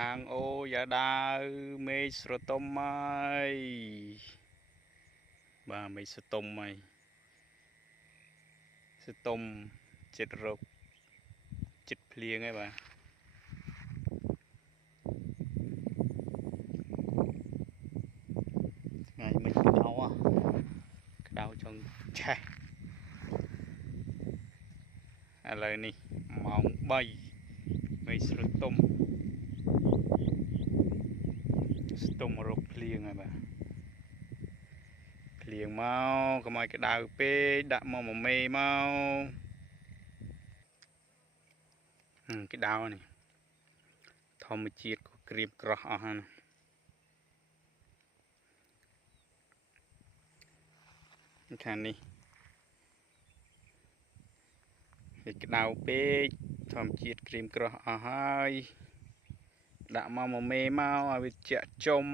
ខាងអូយ៉ាដាវមេឃស្រទុំហើយបាទមេឃស្រទុំហើយស្រទុំចិត្តរកចិត្តភ្លៀងហើយបាទថ្ងៃមិញក្តៅចង់ឆេះឥឡូវនេះម៉ោង3មេឃស្រទុំស្ទុំរកភ្លៀងហើយបាទភ្លៀងមកកុំឲ្យក្តៅពេកដាក់មក1មេមកក្តៅនេះធម្មជាតិក៏ក្រៀមក្រោះអស់ហើយណាខាងនេះវាក្តៅពេកធម្មជាតិក្រៀមក្រោះអស់ហើយដាក់មក1មេមកឲ្យវាជាក់ចំ